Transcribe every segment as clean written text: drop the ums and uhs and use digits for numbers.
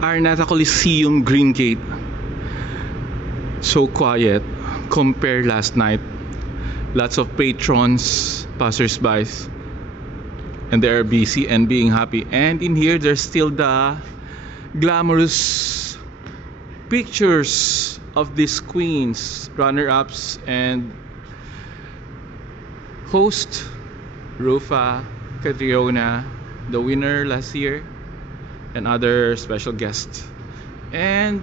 Araneta Coliseum Green Gate. So quiet compare last night. Lots of patrons, passersby, and they are busy and being happy. And in here, there's still the glamorous pictures of these queens, runner-ups, and host Rufa, Catriona, the winner last year, and other special guests. And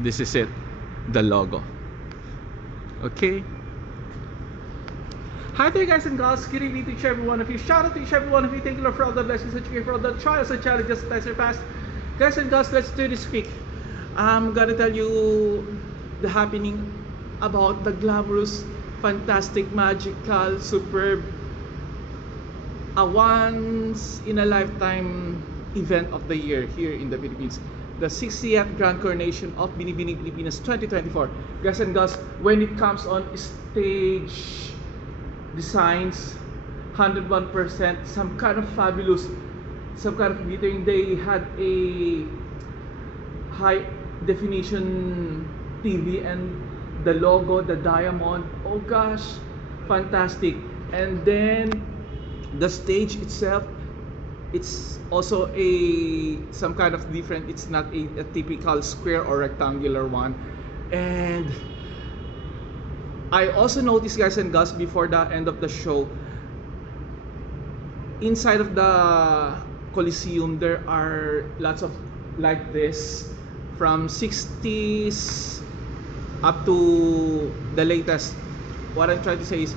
this is it, the logo. Okay. Hi there, guys and girls. Good evening to each every one of you. Shout out to each every one of you. Thank you, Lord, for all the blessings that you gave, for all the trials and challenges that I surpassed. Guys and girls, let's do this quick. I'm gonna tell you the happening about the glamorous, fantastic, magical, superb, a once in a lifetime event of the year here in the Philippines, the 60th Grand Coronation of Binibining Pilipinas 2024. Guys and girls, when it comes on stage designs, 101%, some kind of fabulous, some kind of glittering. They had a high definition TV and the logo, the diamond, oh gosh, fantastic. And then the stage itself, it's also some kind of different. It's not a typical square or rectangular one. And I also noticed, guys and girls, before the end of the show, inside of the Coliseum there are lots of like this from 60s up to the latest. What I'm trying to say is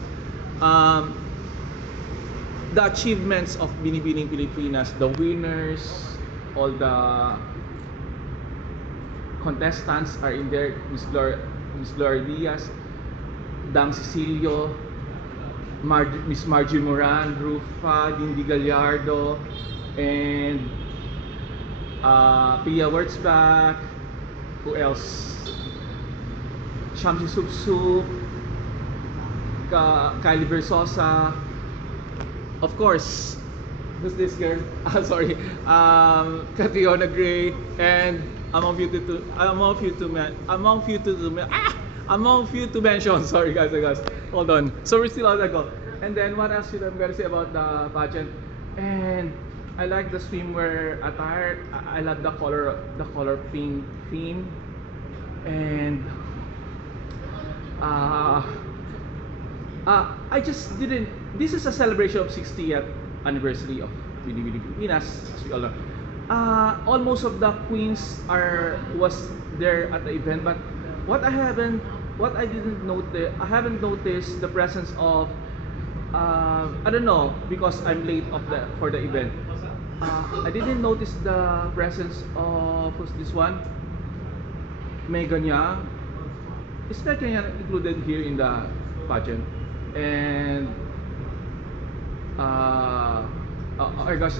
the achievements of Binibining Pilipinas, the winners, all the contestants are in there. Miss Gloria Diaz, Dang Cecilio, Miss Margie Moran, Rufa, Dindy Gallardo, and Pia Wurtzbach. Who else? Shamsi Subsub, Kylie Versosa. Of course, who's this girl? Sorry, Catriona Gray, and among few to mention. Sorry, guys. Hold on. So we're still on the go. And then what else should I'm gonna say about the pageant? And I like the swimwear attire. I love the color pink theme. And I just didn't. This is a celebration of 60th anniversary of Binibining Pilipinas, as we all know. Almost of the queens was there at the event, but what I haven't noticed the presence of I don't know, because I'm late for the event. I didn't notice the presence of, who's this one? Megan Young. Is Megan Young included here in the pageant? And oh my gosh.